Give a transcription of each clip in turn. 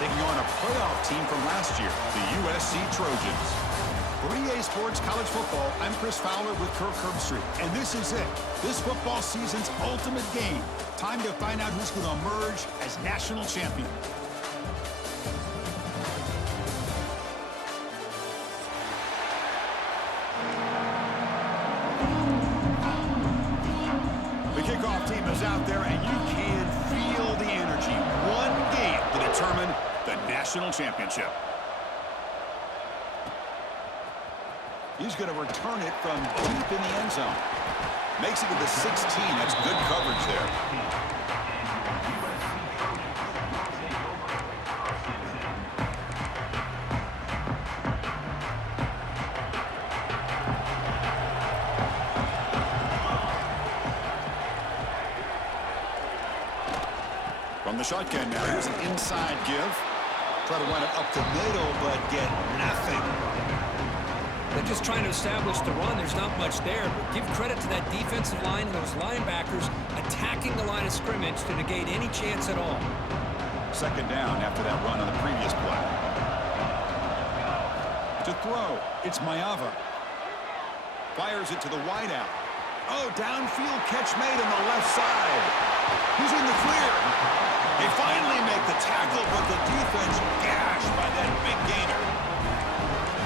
taking on a playoff team from last year, the USC Trojans. For EA Sports College Football, I'm Chris Fowler with Kirk Herbstreit, and this is it. This football season's ultimate game. Time to find out who's going to emerge as national champion. The kickoff team is out there, and you can feel the energy. One game to determine the national championship. He's going to return it from deep in the end zone. Makes it to the 16. That's good coverage there. From the shotgun now, here's an inside give. Try to run it up the middle, but get nothing. They're just trying to establish the run. There's not much there, but give credit to that defensive line and those linebackers attacking the line of scrimmage to negate any chance at all. Second down after that run on the previous play. To throw, it's Mayava. Fires it to the wideout. Oh, downfield catch made on the left side. He's in the clear. They finally make the tackle, but the defense gashed by that big gainer.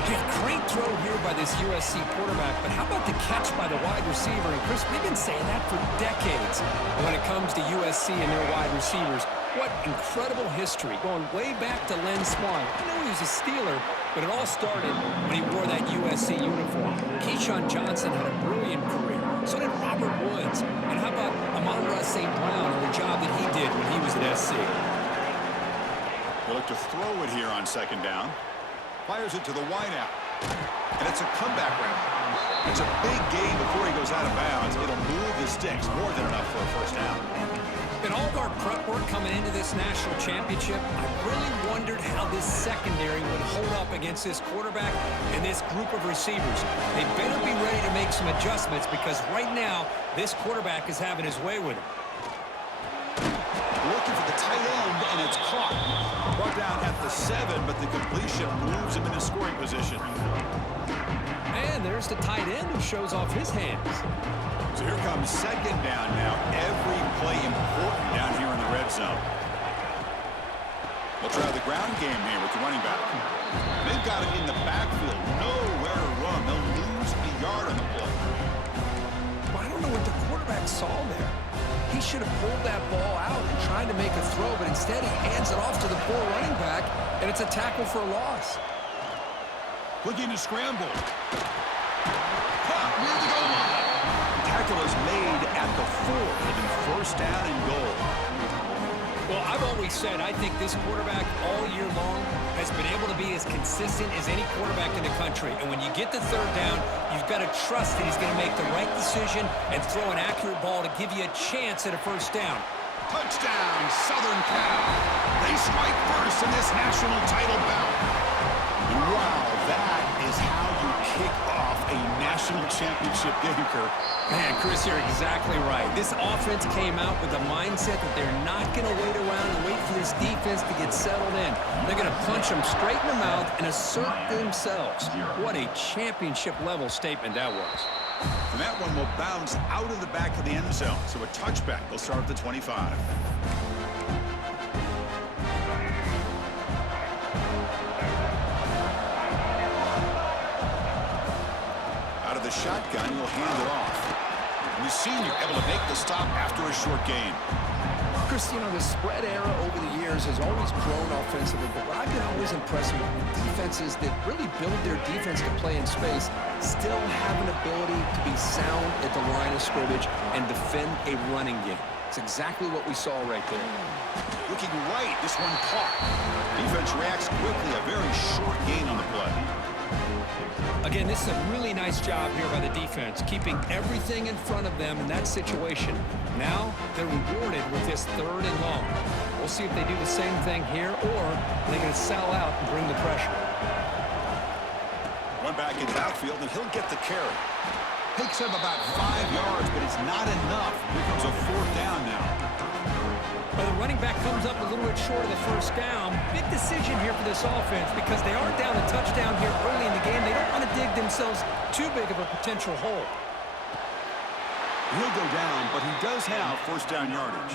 Yeah, great throw here by this USC quarterback, but how about the catch by the wide receiver? And Chris, we've been saying that for decades when it comes to USC and their wide receivers. What incredible history, going way back to Len Swann. I know he was a Steeler, but it all started when he wore that USC uniform. Keyshawn Johnson had a brilliant career. So did Robert Woods. And how about Amon-Ra St. Brown and the job that he did when he was at SC? They'll look to throw it here on second down. Fires it to the wideout. And it's a comeback round. It's a big gain before he goes out of bounds. It'll move the sticks. More than enough for a first down. In all of our prep work coming into this national championship, I really wondered how this secondary would hold up against this quarterback and this group of receivers. They better be ready to make some adjustments because right now, this quarterback is having his way with him. Looking for the tight end, and it's caught. Brought down at the 7, but the completion moves him into scoring position. And there's the tight end who shows off his hands. So here comes second down now. Every play important down here in the red zone. They'll try the ground game here with the running back. They've got it in the backfield. Nowhere to run. They'll lose a yard on the play. Well, I don't know what the quarterback saw there. He should have pulled that ball out and tried to make a throw, but instead he hands it off to the poor running back, and it's a tackle for a loss. Looking to scramble. Near the goal line. Tackle is made at the 4. It'll be first down and goal. Well, I've always said I think this quarterback all year long has been able to be as consistent as any quarterback in the country. And when you get the third down, you've got to trust that he's going to make the right decision and throw an accurate ball to give you a chance at a first down. Touchdown, Southern Cal. They strike first in this national title bout. Wow, that is how you kick off a national championship game, Kirk. Man, Chris, you're exactly right. This offense came out with the mindset that they're not going to wait around and wait for this defense to get settled in. They're going to punch them straight in the mouth and assert themselves. What a championship-level statement that was. And that one will bounce out of the back of the end zone. So a touchback. They'll start at the 25. Out of the shotgun, he'll hand it off. And the senior able to make the stop after a short gain. Chris, you know, the spread era over the years has always grown offensively, but what I've been always impressed with defenses that really build their defense to play in space still have an ability to be sound at the line of scrimmage and defend a running game. It's exactly what we saw right there. Looking right, this one caught. Defense reacts quickly, a very short gain on the play. Again, this is a really nice job here by the defense, keeping everything in front of them in that situation. Now they're rewarded with this third and long. We'll see if they do the same thing here, or they're going to sell out and bring the pressure. One back in the outfield, and he'll get the carry. Takes him about 5 yards, but it's not enough. Here comes a fourth down now. Well, the running back comes up a little bit short of the first down. Big decision here for this offense because they are down a touchdown here early in the game. They don't want to dig themselves too big of a potential hole. He'll go down, but he does have first down yardage.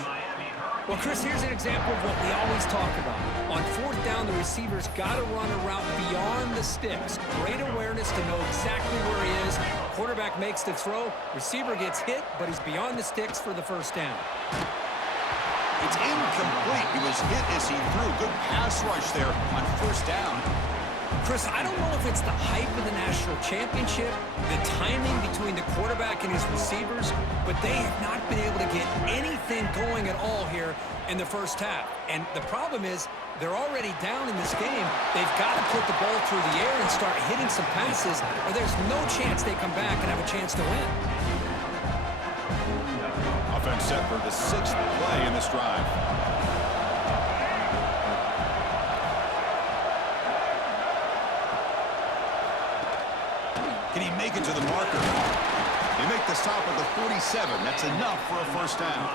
Well, Chris, here's an example of what we always talk about. On fourth down, the receiver's got to run a route beyond the sticks. Great awareness to know exactly where he is. Quarterback makes the throw. Receiver gets hit, but he's beyond the sticks for the first down. It's incomplete. He was hit as he threw. Good pass rush there on first down. Chris, I don't know if it's the hype of the national championship, the timing between the quarterback and his receivers, but they have not been able to get anything going at all here in the first half. And the problem is they're already down in this game. They've got to put the ball through the air and start hitting some passes, or there's no chance they come back and have a chance to win. Offense set for the 6th play in this drive. Can he make it to the marker? They make the stop at the 47. That's enough for a first down.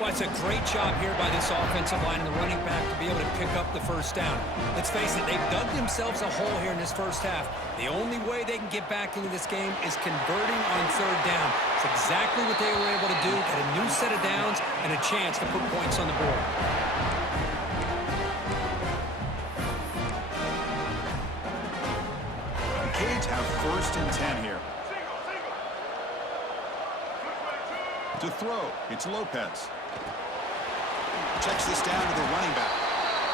Well, it's a great job here by this offensive line and the running back to be able to pick up the first down. Let's face it, they've dug themselves a hole here in this first half. The only way they can get back into this game is converting on third down. It's exactly what they were able to do, get a new set of downs and a chance to put points on the board. Canes have first and 10 here. To throw, it's Lopez. Checks this down to the running back.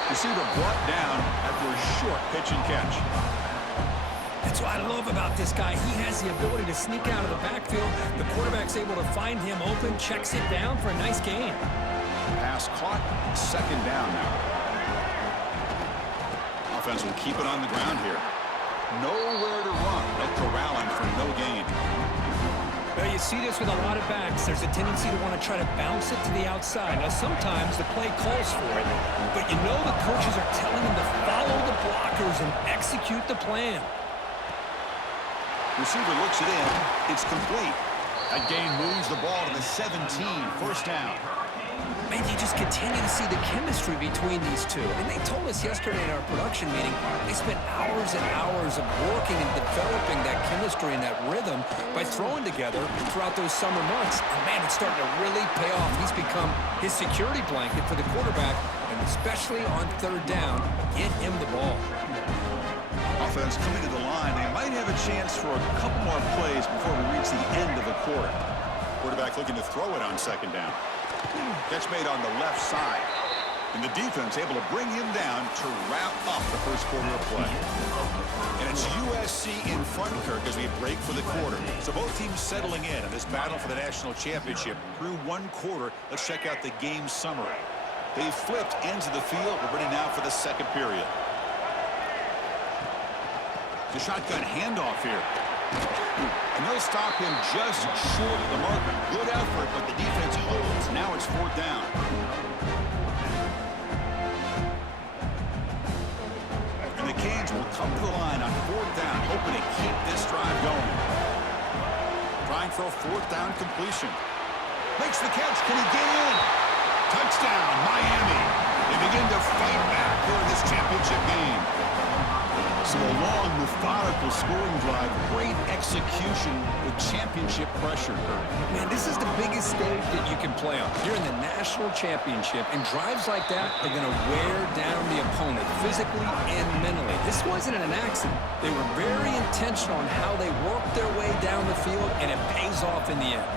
Receiver brought down after a short pitch and catch. That's what I love about this guy. He has the ability to sneak out of the backfield. The quarterback's able to find him open, checks it down for a nice gain. Pass caught, second down now. Offense will keep it on the ground here. Nowhere to run. They'll corral him for no gain. Well, you see this with a lot of backs. There's a tendency to want to try to bounce it to the outside. Now, sometimes the play calls for it, but you know the coaches are telling them to follow the blockers and execute the plan. Receiver looks it in. It's complete. That gain moves the ball to the 17. First down. Man, you just continue to see the chemistry between these two. And they told us yesterday in our production meeting, they spent hours and hours of working and developing that chemistry and that rhythm by throwing together throughout those summer months. And man, it's starting to really pay off. He's become his security blanket for the quarterback, and especially on third down, get him the ball. Offense coming to the line. They might have a chance for a couple more plays before we reach the end of the quarter. Quarterback looking to throw it on second down. Catch made on the left side. And the defense able to bring him down to wrap up the first quarter of play. And it's USC in front, Kirk, as we break for the quarter. So both teams settling in this battle for the national championship. Through one quarter, let's check out the game summary. They flipped ends of the field. We're ready now for the second period. The shotgun handoff here. And they'll stop him just short of the marker. Good effort, but the defense holds. Now it's fourth down. And the Canes will come to the line on fourth down, hoping to keep this drive going. Trying for a fourth down completion. Makes the catch. Can he get in? Touchdown, Miami. They begin to fight back here in this championship game. So a long, methodical scoring drive, great execution with championship pressure. Man, this is the biggest stage that you can play on. You're in the national championship, and drives like that are going to wear down the opponent physically and mentally. This wasn't an accident. They were very intentional on how they worked their way down the field, and it pays off in the end.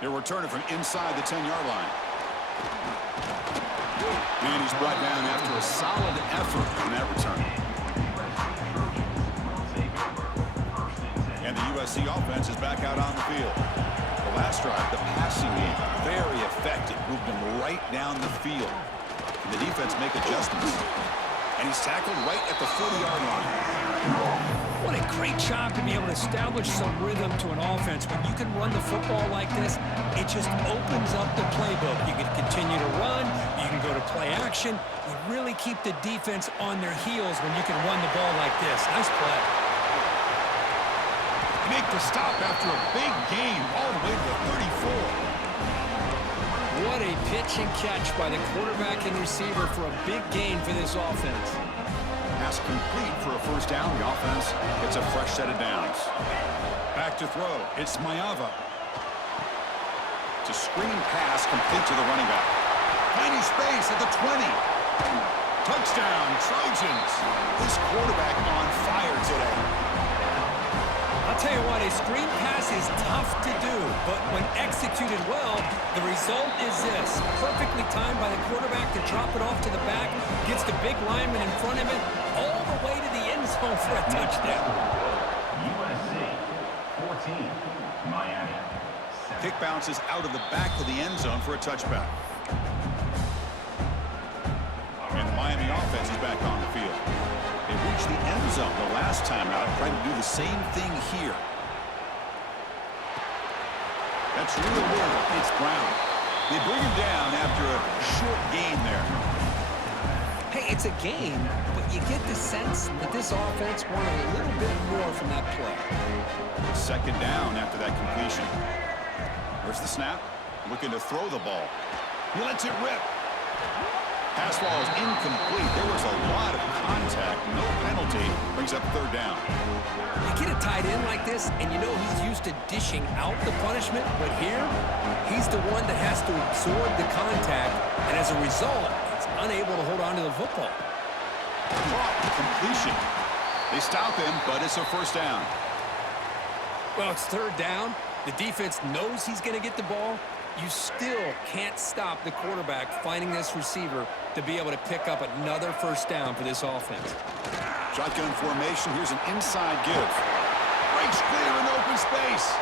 They're returning from inside the 10-yard line. And he's brought down after a solid effort on that return. And the USC offense is back out on the field. The last drive, the passing game, very effective. Moved him right down the field. And the defense make adjustments. And he's tackled right at the 40-yard line. What a great job to be able to establish some rhythm to an offense. When you can run the football like this, it just opens up the playbook. You can continue to run. You can go to play action. You really keep the defense on their heels when you can run the ball like this. Nice play. make the stop after a big gain all the way to the 34. What a pitch and catch by the quarterback and receiver for a big gain for this offense. Pass complete for a first down. The offense gets a fresh set of downs. Back to throw. It's Maeva. It's a screen pass complete to the running back. Tiny space at the 20. Touchdown, Trojans. This quarterback on fire today. I'll tell you what, a screen pass is tough to do, but when executed well, the result is this. Perfectly timed by the quarterback to drop it off to the back, gets the big lineman in front of it, all the way to the end zone for a touchdown. USC 14, Miami. Kick bounces out of the back of the end zone for a touchback. And the Miami offense is back on the field. They reached the end zone the last time out, trying to do the same thing here. That's real work. It's Brown. They bring him down after a short gain there. Hey, it's a game, but you get the sense that this offense wanted a little bit more from that play. Second down after that completion. There's the snap. Looking to throw the ball. He lets it rip. Pass ball is incomplete. There was a lot of contact. No penalty. Brings up third down. You get a tight end like this, and you know he's used to dishing out the punishment, but here, he's the one that has to absorb the contact, and as a result, he's unable to hold on to the football. Caught. Completion. They stop him, but it's a first down. Well, it's third down. The defense knows he's going to get the ball. You still can't stop the quarterback finding this receiver to be able to pick up another first down for this offense. Shotgun formation. Here's an inside give. Breaks clear in open space.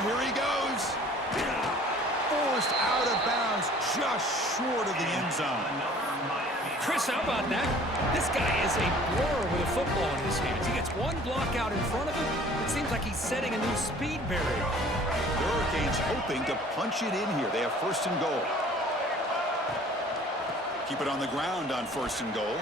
Here he goes. Forced out of bounds just short of the end zone. Chris, how about that? This guy is a blur with a football in his hands. He gets one block out in front of him. It seems like he's setting a new speed barrier. The Hurricanes hoping to punch it in here. They have first and goal. Keep it on the ground on first and goal.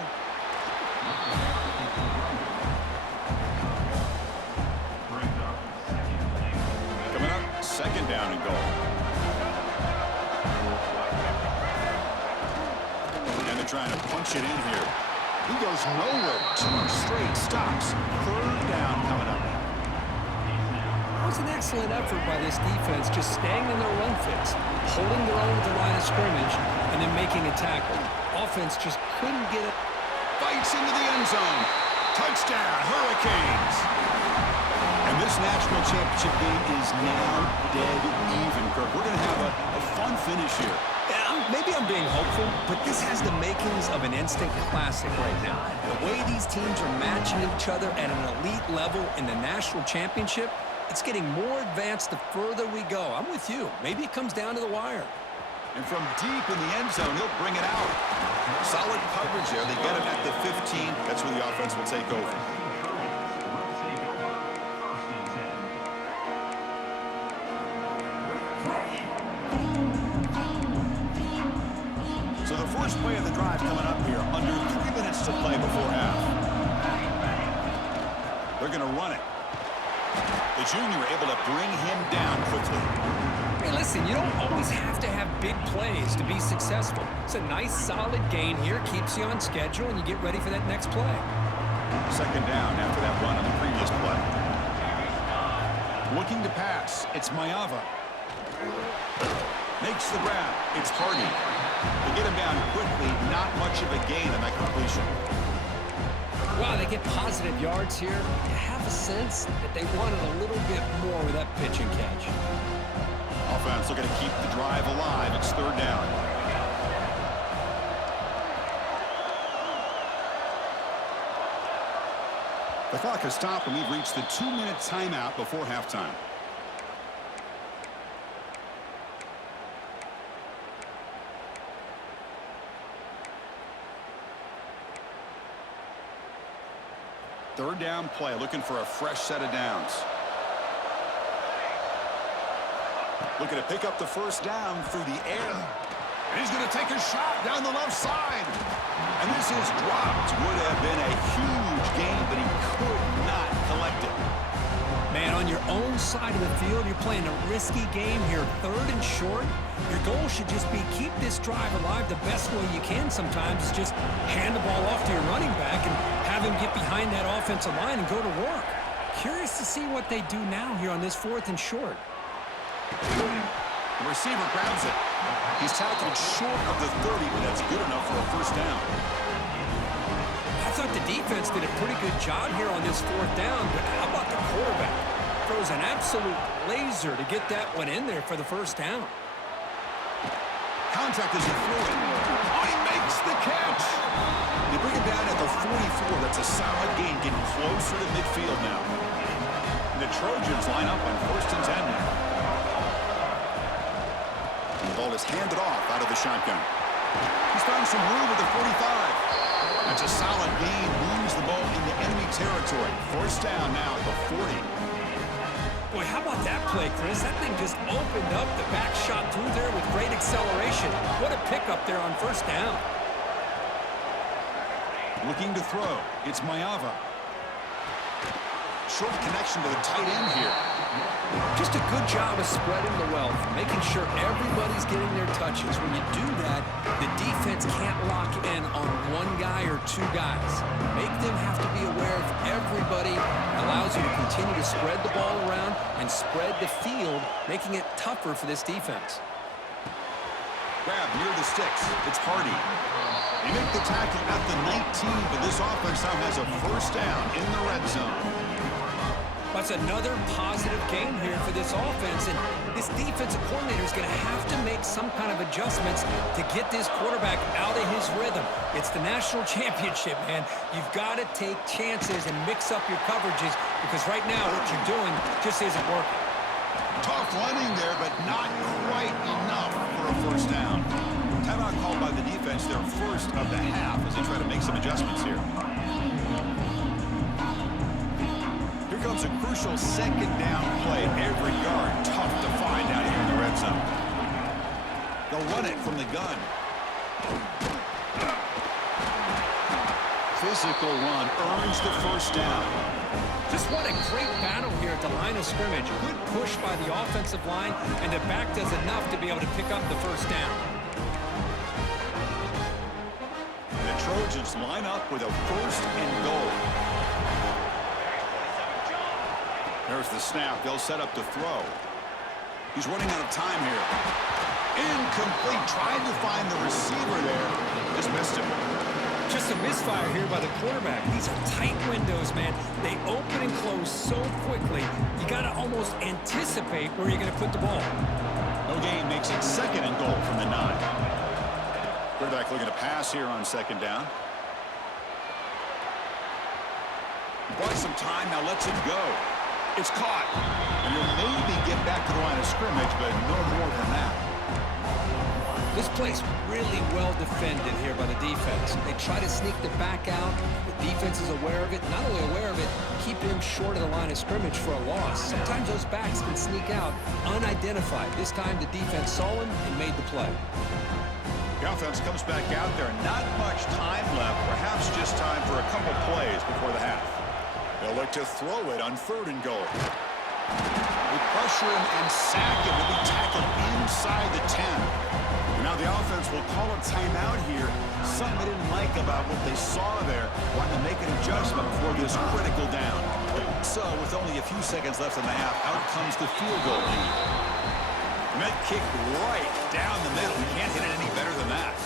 Coming up, second down and goal. And they're trying to punch it in here. He goes nowhere. Two straight stops. Third down coming up. That was an excellent effort by this defense, just staying in their run fix, holding their own at the line of scrimmage, and then making a tackle. Offense just couldn't get it. Fights into the end zone. Touchdown, Hurricanes. And this national championship game is now dead even, Kirk. We're going to have a fun finish here. Yeah, maybe I'm being hopeful, but this has the makings of an instant classic right now. The way these teams are matching each other at an elite level in the national championship, it's getting more advanced the further we go. I'm with you. Maybe it comes down to the wire. And from deep in the end zone, he'll bring it out. Solid coverage there. They get him at the 15. That's where the offense will take over. So the first play of the drive coming up here. Under 3 minutes to play before half. They're going to run it. The junior able to bring him down quickly. Hey, listen, you don't always have to have big plays to be successful. It's a nice, solid gain here, keeps you on schedule, and you get ready for that next play. Second down after that run on the previous play. Looking to pass. It's Maeva. Makes the grab. It's Hardy. They get him down quickly. Not much of a gain on that completion. Wow, they get positive yards here. You have a sense that they wanted a little bit more with that pitch and catch. Offense looking to keep the drive alive. It's third down. The clock has stopped, and we've reached the 2-minute timeout before halftime. Third down play, looking for a fresh set of downs. Looking to pick up the first down through the air. And he's going to take a shot down the left side. And this is dropped. Would have been a huge gain, but he could not collect it. Man, on your own side of the field, you're playing a risky game here, 3rd and short. Your goal should just be keep this drive alive the best way you can sometimes is just hand the ball off to your running back and have him get behind that offensive line and go to work. Curious to see what they do now here on this 4th and short. The receiver grabs it. He's tackled short of the 30, but that's good enough for a first down. I thought the defense did a pretty good job here on this 4th down, but how about the quarterback? Throws an absolute laser to get that one in there for the first down. Contact is fluid. Oh, he makes the catch. They bring him down at the 44. That's a solid gain, getting closer to midfield now. And the Trojans line up on 1st and 10 now. And the ball is handed off out of the shotgun. He's found some room at the 45. That's a solid gain, moves the ball into enemy territory. First down now at the 40. Boy, how about that play, Chris? That thing just opened up the back shot through there with great acceleration. What a pickup there on first down. Looking to throw. It's Mayava. Short connection to the tight end here. Just a good job of spreading the wealth, making sure everybody's getting their touches. When you do that, the defense can't lock in on one guy or 2 guys. Make them have to be aware of everybody. Allows you to continue to spread the ball around and spread the field, making it tougher for this defense. Grab near the sticks. It's Hardy. They make the tackle at the 19, but this offense now has a first down in the red zone. That's another positive game here for this offense, and this defensive coordinator is going to have to make some kind of adjustments to get this quarterback out of his rhythm. It's the national championship, man. You've got to take chances and mix up your coverages because right now what you're doing just isn't working. Tough running there, but not quite enough for a first down. Timeout called by the defense, their first of the half as they try to make some adjustments here. Here comes a crucial 2nd down play. Every yard tough to find out here in the red zone. They'll run it from the gun. Physical run earns the first down. Just what a great battle here at the line of scrimmage. Good push by the offensive line, and the back does enough to be able to pick up the first down. The Trojans line up with a 1st and goal. There's the snap. They'll set up to throw. He's running out of time here. Incomplete. Trying to find the receiver there. Just missed him. Just a misfire here by the quarterback. These are tight windows, man. They open and close so quickly. You got to almost anticipate where you're going to put the ball. No gain makes it 2nd and goal from the 9. Quarterback looking to pass here on 2nd down. Bought some time. Now lets it go. It's caught. And you'll maybe get back to the line of scrimmage, but no more than that. This play's really well defended here by the defense. They try to sneak the back out. The defense is aware of it. Not only aware of it, keeping him short of the line of scrimmage for a loss. Sometimes those backs can sneak out unidentified. This time the defense saw him and made the play. The offense comes back out there. Not much time left. Perhaps just time for a couple plays before the half. They'll look to throw it on 3rd and goal. They pressure him and sack him. He'll be tackled inside the 10. And now the offense will call a timeout here. Something they didn't like about what they saw there. Wanting to make an adjustment for this critical down. So with only a few seconds left in the half, out comes the field goal lead. And that kick right down the middle. You can't hit it any better than that.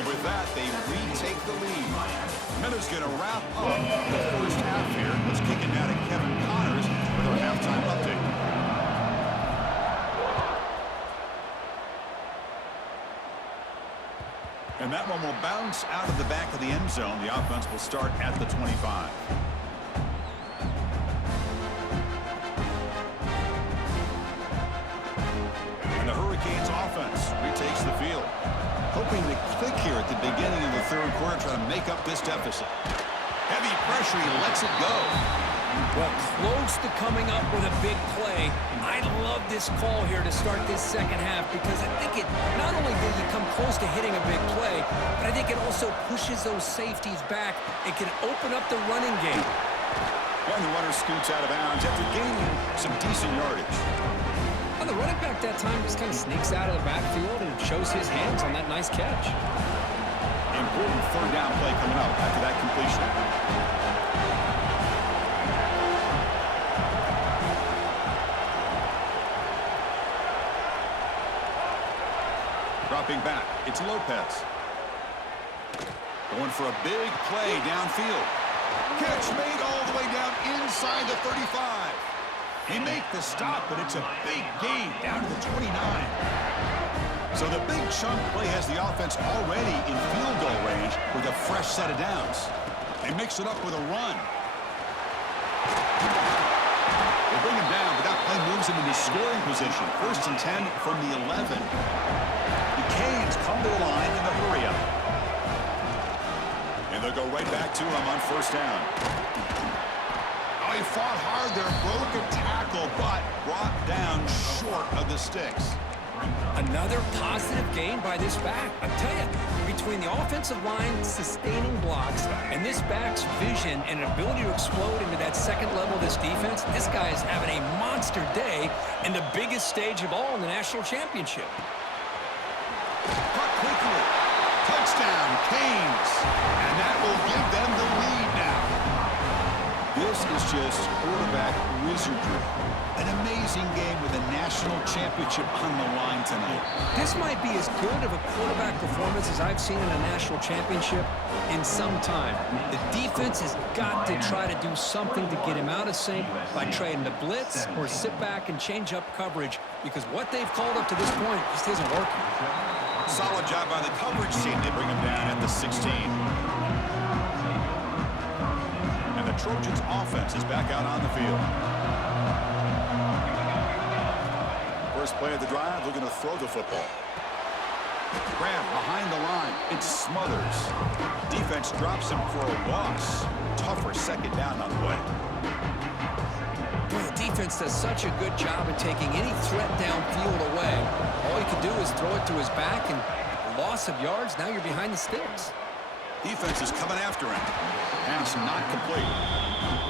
And with that, they retake the lead. Miller's going to wrap up the first half here. Let's kick it now to Kevin Connors with our halftime update. And that one will bounce out of the back of the end zone. The offense will start at the 25. And the Hurricanes offense retakes the field. Hoping to click here at the beginning of the 3rd quarter, trying to make up this deficit. Heavy pressure, he lets it go. Well, close to coming up with a big play. I love this call here to start this 2nd half because I think it not only did he come close to hitting a big play, but I think it also pushes those safeties back and can open up the running game. And the runner scoots out of bounds after gaining some decent yardage. And the running back that time just kind of sneaks out of the backfield and shows his hands on that nice catch. Important third down play coming up after that completion. Dropping back, it's Lopez. Going for a big play downfield. Catch made all the way down inside the 35. He make the stop, but it's a big gain down to the 29. So the big chunk play has the offense already in field goal range with a fresh set of downs. They mix it up with a run. They bring him down, but that play moves him into scoring position. 1st and 10 from the 11. The Canes come to the line in the hurry up. And they'll go right back to him on 1st down. Oh, he fought hard there, broke a tackle, but brought down short of the sticks. Another positive gain by this back. I tell you, between the offensive line sustaining blocks and this back's vision and ability to explode into that second level of this defense, this guy is having a monster day in the biggest stage of all in the national championship. Cut quickly. Touchdown, Canes. And that will give them the lead now. This is just quarterback wizardry. An amazing game with a national championship on the line tonight. This might be as good of a quarterback performance as I've seen in a national championship in some time. The defense has got to try to do something to get him out of sync by trading the blitz or sit back and change up coverage, because what they've called up to this point just isn't working. Solid job by the coverage team. They bring him down at the 16. And the Trojans offense is back out on the field. First play of the drive, looking to throw the football. Grab behind the line. It's Smothers. Defense drops him for a loss. Tougher 2nd down on the way. Boy, the defense does such a good job of taking any threat downfield away. All you can do is throw it to his back, and loss of yards, now you're behind the sticks. Defense is coming after him. Pass not complete.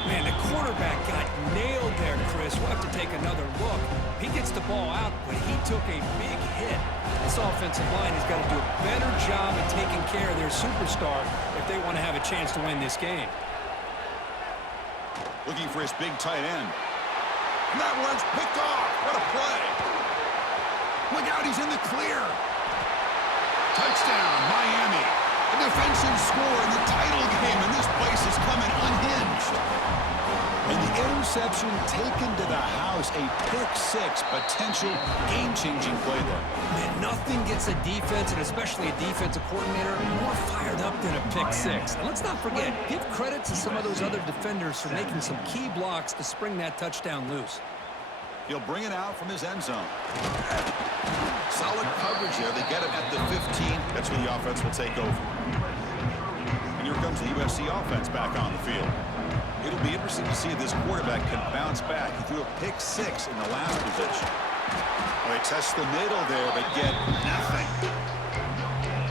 Man, the quarterback got nailed there, Chris. We'll have to take another look. He gets the ball out, but he took a big hit. This offensive line has got to do a better job of taking care of their superstar if they want to have a chance to win this game. Looking for his big tight end. And that one's picked off. What a play. Look out, he's in the clear. Touchdown, Miami. A defensive score in the title game, and this place is coming unhinged. And the interception taken to the house, a pick-6, potential game-changing play there. Man, nothing gets a defense, and especially a defensive coordinator, more fired up than a pick-6. And let's not forget, give credit to some of those other defenders for making some key blocks to spring that touchdown loose. He'll bring it out from his end zone. Solid coverage there. They get him at the 15. That's where the offense will take over. And here comes the USC offense back on the field. It'll be interesting to see if this quarterback can bounce back. He threw a pick-6 in the last possession. Well, they test the middle there, but get nothing.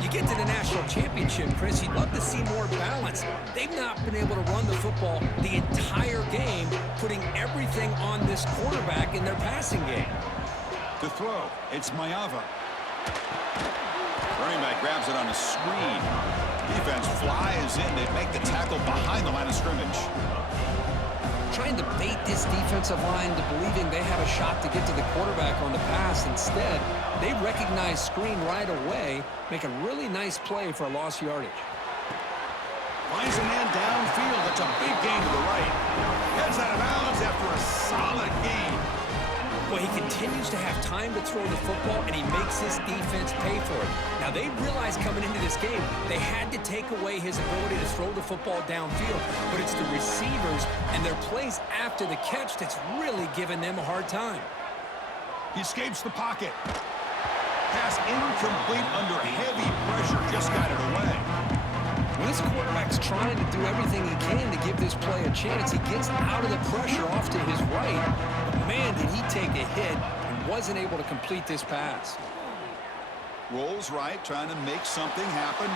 You get to the national championship, Chris, you'd love to see more balance. They've not been able to run the football the entire game, putting everything on this quarterback in their passing game. To throw, it's Mayava. Running back grabs it on a screen. Defense flies in. They make the tackle behind the line of scrimmage. Trying to bait this defensive line to believing they have a shot to get to the quarterback on the pass. Instead, they recognize screen right away, make a really nice play for a lost yardage. Finds a man downfield. That's a big gain to the right. Heads out of bounds after a solid gain. Well, he continues to have time to throw the football, and he makes his defense pay for it. Now, they realized coming into this game, they had to take away his ability to throw the football downfield, but it's the receivers and their plays after the catch that's really giving them a hard time. He escapes the pocket. Pass incomplete under heavy pressure. Just got it away. When this quarterback's trying to do everything he can to give this play a chance, he gets out of the pressure off to his right. But man, did he take a hit and wasn't able to complete this pass. Rolls right, trying to make something happen.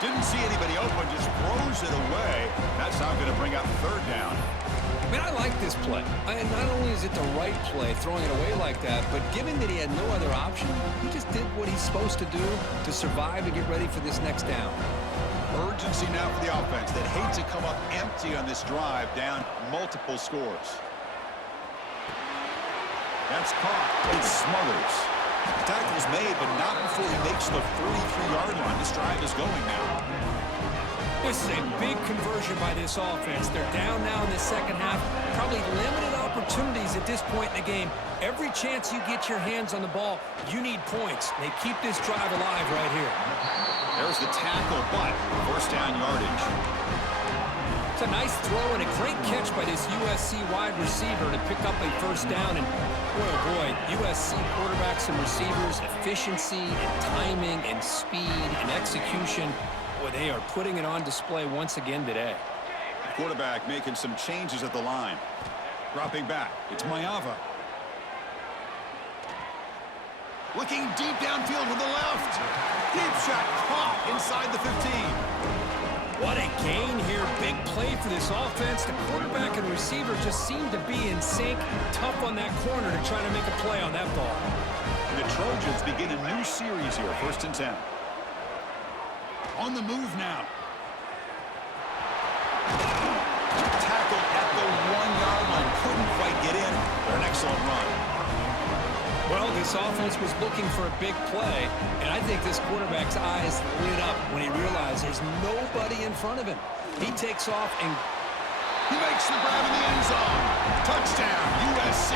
Didn't see anybody open, just throws it away. That's now going to bring up 3rd down. I mean, I like this play. Not only is it the right play, throwing it away like that, but given that he had no other option, he just did what he's supposed to do to survive and get ready for this next down. Urgency now for the offense that hate to come up empty on this drive, down multiple scores. That's caught. It smothers. Tackle's made, but not before he makes the 43-yard line. This drive is going now. This is a big conversion by this offense. They're down now in the second half. Probably limited opportunities at this point in the game. Every chance you get your hands on the ball, you need points. They keep this drive alive right here. There's the tackle, but first down yardage. It's a nice throw and a great catch by this USC wide receiver to pick up a first down. And boy, oh boy, USC quarterbacks and receivers, efficiency and timing and speed and execution. Boy, they are putting it on display once again today. Quarterback making some changes at the line. Dropping back. It's Mayava. Looking deep downfield to the left. Deep shot caught inside the 15. What a gain here. Big play for this offense. The quarterback and receiver just seem to be in sync. Tough on that corner to try to make a play on that ball. The Trojans begin a new series here. 1st and 10. On the move now. Tackle at the 1-yard line. Couldn't quite get in. But an excellent run. Well, this offense was looking for a big play, and I think this quarterback's eyes lit up when he realized there's nobody in front of him. He takes off and he makes the grab in the end zone. Touchdown, USC.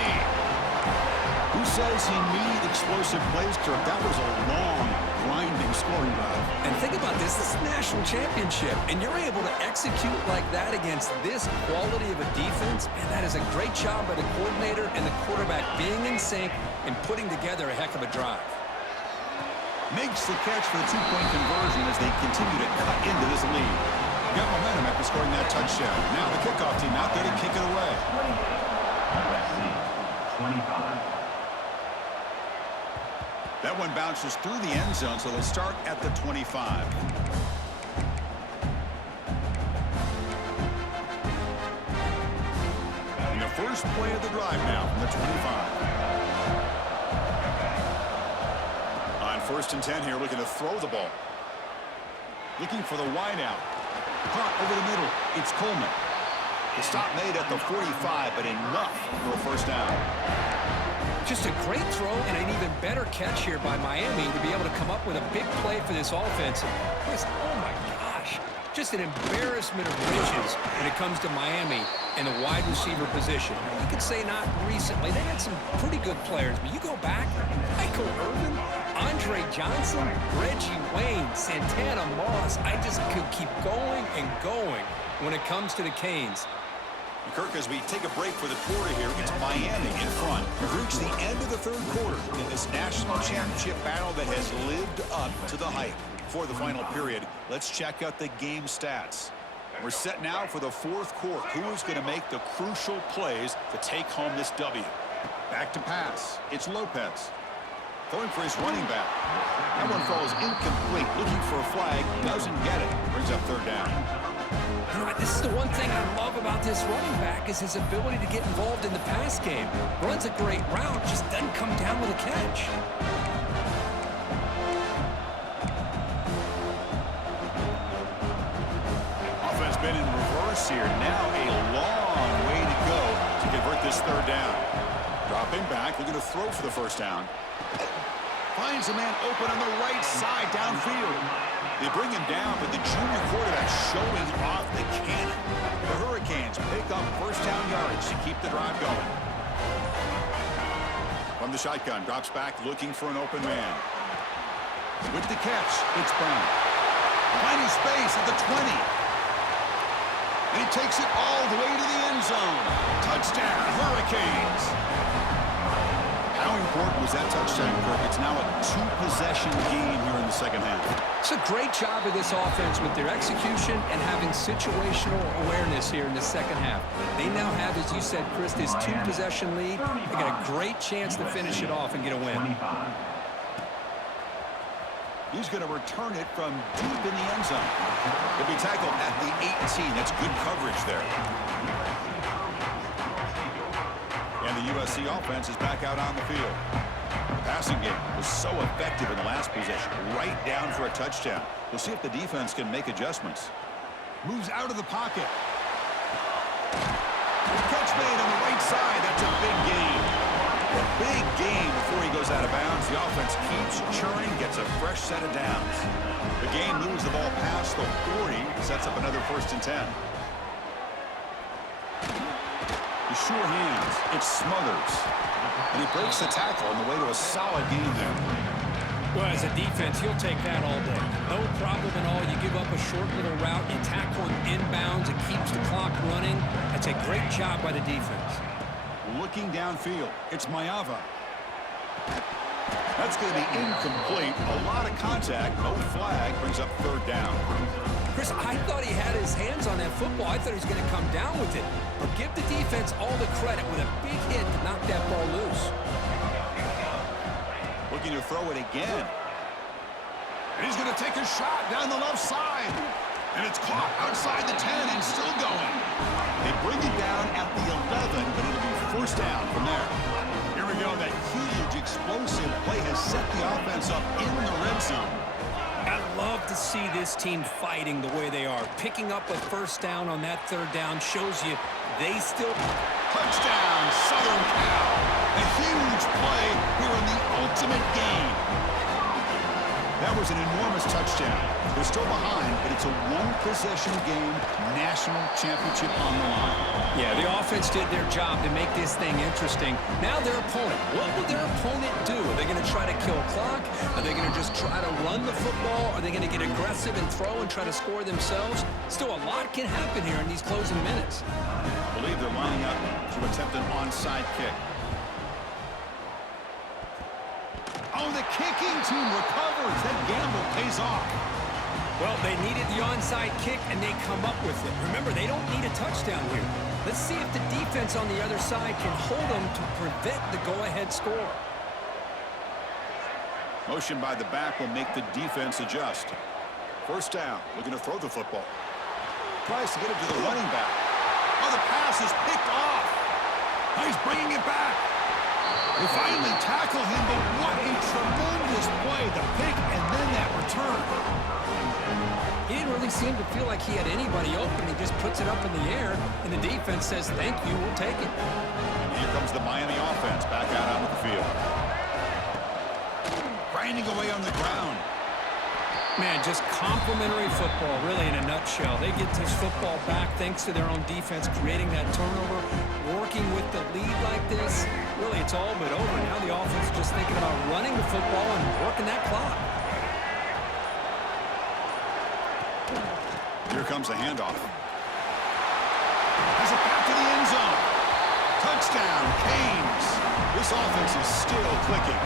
Who says he needed explosive plays, Kirk? That was a long, grinding scoring drive. And think about this. This is a national championship, and you're able to execute like that against this quality of a defense, and that is a great job by the coordinator and the quarterback being in sync and putting together a heck of a drive. Makes the catch for the 2-point conversion as they continue to cut into this lead. Got momentum after scoring that touchdown. Now the kickoff team out there to kick it away. USC 25. That one bounces through the end zone, so they'll start at the 25. And the first play of the drive now from the 25. On 1st and 10 here, looking to throw the ball. Looking for the wide out. Caught over the middle. It's Coleman. The stop made at the 45, but enough for a first down. Just a great throw and an even better catch here by Miami to be able to come up with a big play for this offense. Oh my gosh, just an embarrassment of riches when it comes to Miami and the wide receiver position. You could say not recently. They had some pretty good players, but you go back, Michael Irvin, Andre Johnson, Reggie Wayne, Santana Moss. I just could keep going and going when it comes to the Canes. Kirk, as we take a break for the quarter here, it's Miami in front. We've reached the end of the 3rd quarter in this national championship battle that has lived up to the hype. For the final period, let's check out the game stats. We're set now for the 4th quarter. Who is going to make the crucial plays to take home this W? Back to pass. It's Lopez. Throwing for his running back. That one falls incomplete. Looking for a flag. Doesn't get it. Brings up 3rd down. This is the one thing I love about this running back is his ability to get involved in the pass game. Runs a great route, just doesn't come down with a catch. Offense been in reverse here. Now a long way to go to convert this 3rd down. Dropping back, looking to throw for the first down. Finds a man open on the right side downfield. They bring him down, but the junior quarterback showing off the cannon. The Hurricanes pick up first down yards to keep the drive going. From the shotgun, drops back, looking for an open man. With the catch, it's Brown. Finding space at the 20. And he takes it all the way to the end zone. Touchdown, Hurricanes. How important was that touchdown, Kirk? It's now a 2-possession game here in the second half. It's a great job of this offense with their execution and having situational awareness here in the second half. They now have, as you said, Chris, this 2-possession lead. They got a great chance to finish it off and get a win. He's going to return it from deep in the end zone. He'll be tackled at the 18. That's good coverage there. the USC offense is back out on the field. The passing game was so effective in the last possession, right down for a touchdown. We'll see if the defense can make adjustments. Moves out of the pocket. Catch made on the right side. That's a big gain. A big gain before he goes out of bounds. The offense keeps churning, gets a fresh set of downs. The game moves the ball past the 40, sets up another 1st and 10. The sure hands. It smothers. And he breaks the tackle on the way to a solid gain there. Well, as a defense, you'll take that all day. No problem at all. You give up a short little route, you tackle him inbounds, it keeps the clock running. That's a great job by the defense. Looking downfield, it's Maiava. That's going to be incomplete. A lot of contact, no flag, brings up 3rd down. Chris, I thought he had his hands on that football. I thought he was going to come down with it. But give the defense all the credit with a big hit to knock that ball loose. Looking to throw it again. And he's going to take a shot down the left side. And it's caught outside the 10 and still going. They bring it down at the 11, but it'll be 1st down from there. Here we go. That huge explosive play has set the offense up in the red zone. I love to see this team fighting the way they are. Picking up a 1st down on that 3rd down shows you they still... Touchdown, Southern Cal. A huge play here in the ultimate game. That was an enormous touchdown. They're still behind, but it's a 1-possession game, national championship on the line. Yeah, the offense did their job to make this thing interesting. Now their opponent. What will their opponent do? Are they going to try to kill clock? Are they going to just try to run the football? Are they going to get aggressive and throw and try to score themselves? Still, a lot can happen here in these closing minutes. I believe they're lining up to attempt an onside kick. Oh, the kicking team recovers. That gamble pays off. Well, they needed the onside kick, and they come up with it. Remember, they don't need a touchdown here. Let's see if the defense on the other side can hold them to prevent the go-ahead score. Motion by the back will make the defense adjust. 1st down, looking to throw the football. Tries to get it to the running back. Oh, the pass is picked off. Oh, he's bringing it back. They finally tackle him, but what a tremendous play. The pick and then that return. He didn't really seem to feel like he had anybody open. He just puts it up in the air, and the defense says, thank you, we'll take it. And here comes the Miami offense back out onto the field. Grinding away on the ground. Man, just complimentary football, really, in a nutshell. They get this football back thanks to their own defense, creating that turnover, working with the lead like this. Really, it's all but over. Now the offense is just thinking about running the football and working that clock. Here comes the handoff. Has it back to the end zone. Touchdown, Canes. This offense is still clicking.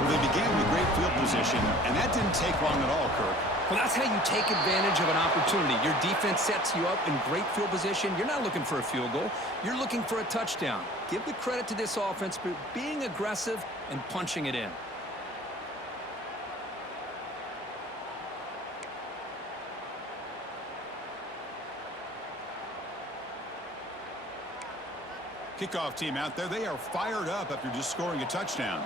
Well, they began with great field position, and that didn't take long at all, Kirk. Well, that's how you take advantage of an opportunity. Your defense sets you up in great field position. You're not looking for a field goal. You're looking for a touchdown. Give the credit to this offense for being aggressive and punching it in. Kickoff team out there, they are fired up after just scoring a touchdown.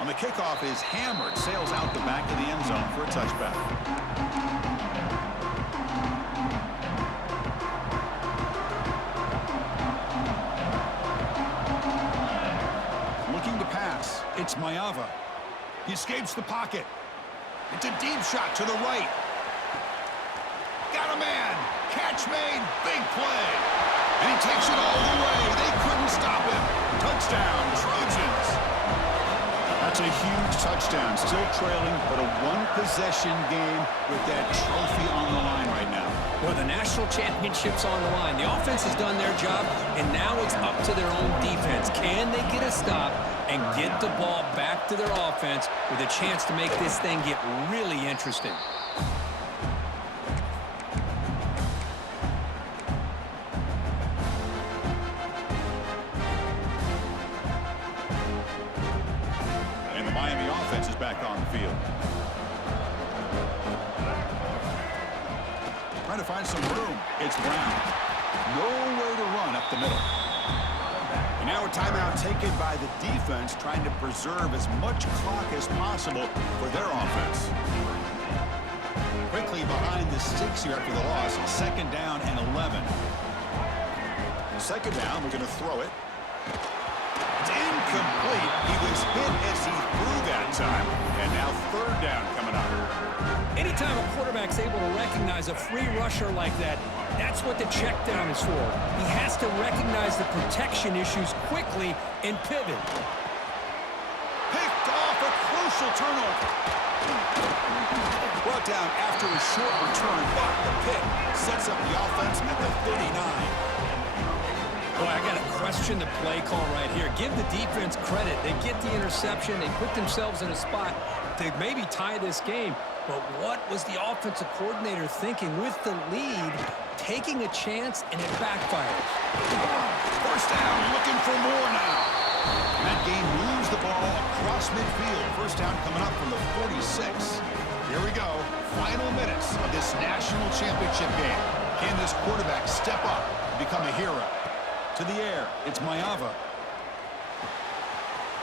On the kickoff is hammered, sails out the back of the end zone for a touchback. Looking to pass, it's Maiava. He escapes the pocket. It's a deep shot to the right. Got a man. Catch made. Big play. And he takes it all the way. They couldn't stop him. Touchdown, Trojans. That's a huge touchdown. Still trailing, but a one-possession game with that trophy on the line right now. Well, the national championship's on the line. The offense has done their job, and now it's up to their own defense. Can they get a stop and get the ball back to their offense with a chance to make this thing get really interesting? trying to find some room. It's Brown. Nowhere to run up the middle. And now a timeout taken by the defense, trying to preserve as much clock as possible for their offense. Quickly behind the sticks here after the loss. 2nd down and 11. 2nd down, we're going to throw it. It's incomplete. He was hit as he threw that time. And now 3rd down coming up. Anytime a quarterback's able to recognize a free rusher like that, that's what the check down is for. He has to recognize the protection issues quickly and pivot. Picked off, a crucial turnover. Brought down after a short return, but the pick sets up the offense at the 39. Boy, I got to question the play call right here. Give the defense credit. They get the interception. They put themselves in a spot to maybe tie this game. But what was the offensive coordinator thinking with the lead, taking a chance, and it backfires? 1st down, looking for more now. And that game moves the ball across midfield. 1st down coming up from the 46. Here we go. Final minutes of this national championship game. Can this quarterback step up and become a hero? To the air, it's Maiava.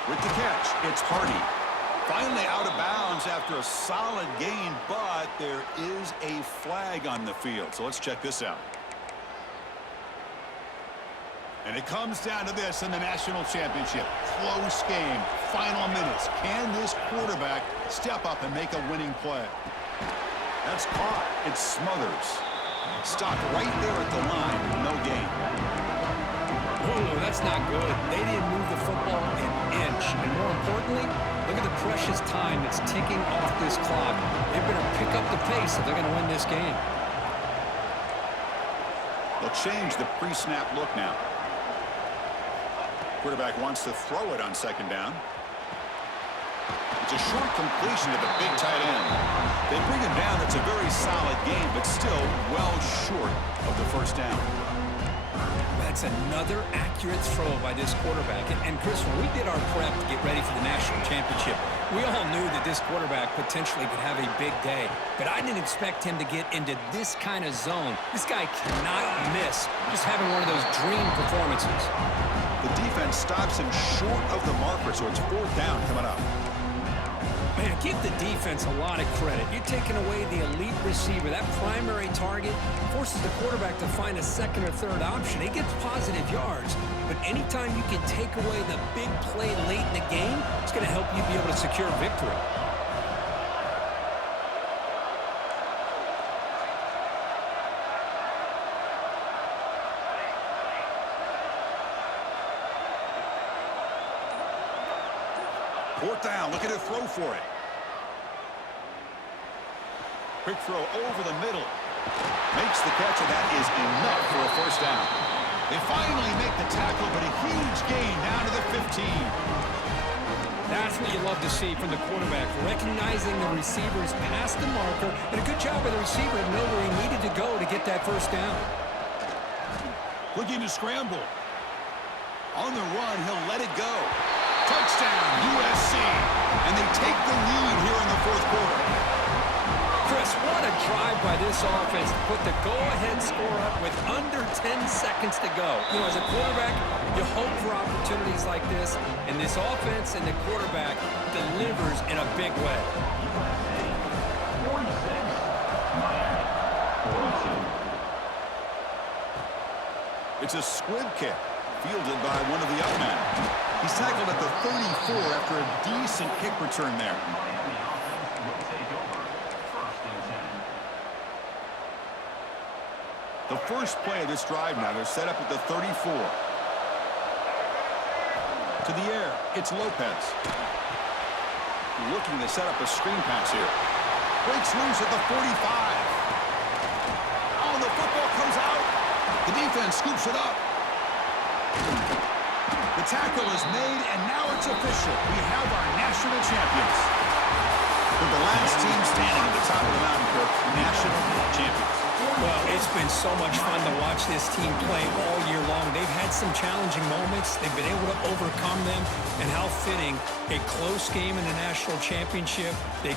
With the catch, it's Hardy. Finally out of bounds after a solid gain, but there is a flag on the field. So let's check this out. And it comes down to this in the national championship. Close game, final minutes. Can this quarterback step up and make a winning play? That's caught. It's Smothers. Stopped right there at the line. No gain. Oh, that's not good. They didn't move the football an inch. And more importantly, look at the precious time that's ticking off this clock. They better pick up the pace if they're going to win this game. They'll change the pre-snap look now. Quarterback wants to throw it on 2nd down. It's a short completion to the big tight end. They bring him down. It's a very solid game, but still well short of the 1st down. That's another accurate throw by this quarterback. And Chris, when we did our prep to get ready for the national championship, we all knew that this quarterback potentially could have a big day. But I didn't expect him to get into this kind of zone. This guy cannot miss. Just having one of those dream performances. The defense stops him short of the marker, so it's 4th down coming up. Man, give the defense a lot of credit. You're taking away the elite receiver. That primary target forces the quarterback to find a 2nd or 3rd option. He gets positive yards, but anytime you can take away the big play late in the game, it's going to help you be able to secure victory. Fourth down, looking to throw for it. Quick throw over the middle. Makes the catch, and that is enough for a 1st down. They finally make the tackle, but a huge gain down to the 15. That's what you love to see from the quarterback, recognizing the receivers past the marker, and a good job by the receiver to know where he needed to go to get that 1st down. Looking to scramble. On the run, he'll let it go. Touchdown, USC. And they take the lead here in the 4th quarter. Chris, what a drive by this offense to put the go-ahead score up with under 10 seconds to go. You know, as a quarterback, you hope for opportunities like this, and this offense and the quarterback delivers in a big way. 46, Miami, 42. It's a squib kick, fielded by one of the up men. He's tackled at the 34 after a decent kick return there. Miami offense will take over 1st and 10. The first play of this drive now, they're set up at the 34. To the air, it's Lopez. Looking to set up a screen pass here. Breaks loose at the 45. Oh, the football comes out. The defense scoops it up. The tackle is made, and now it's official. We have our national champions. With the last team standing at the top of the mountain, Kirk, national champions. Well, it's been so much fun to watch this team play all year long. They've had some challenging moments. They've been able to overcome them. And how fitting, a close game in the national championship. They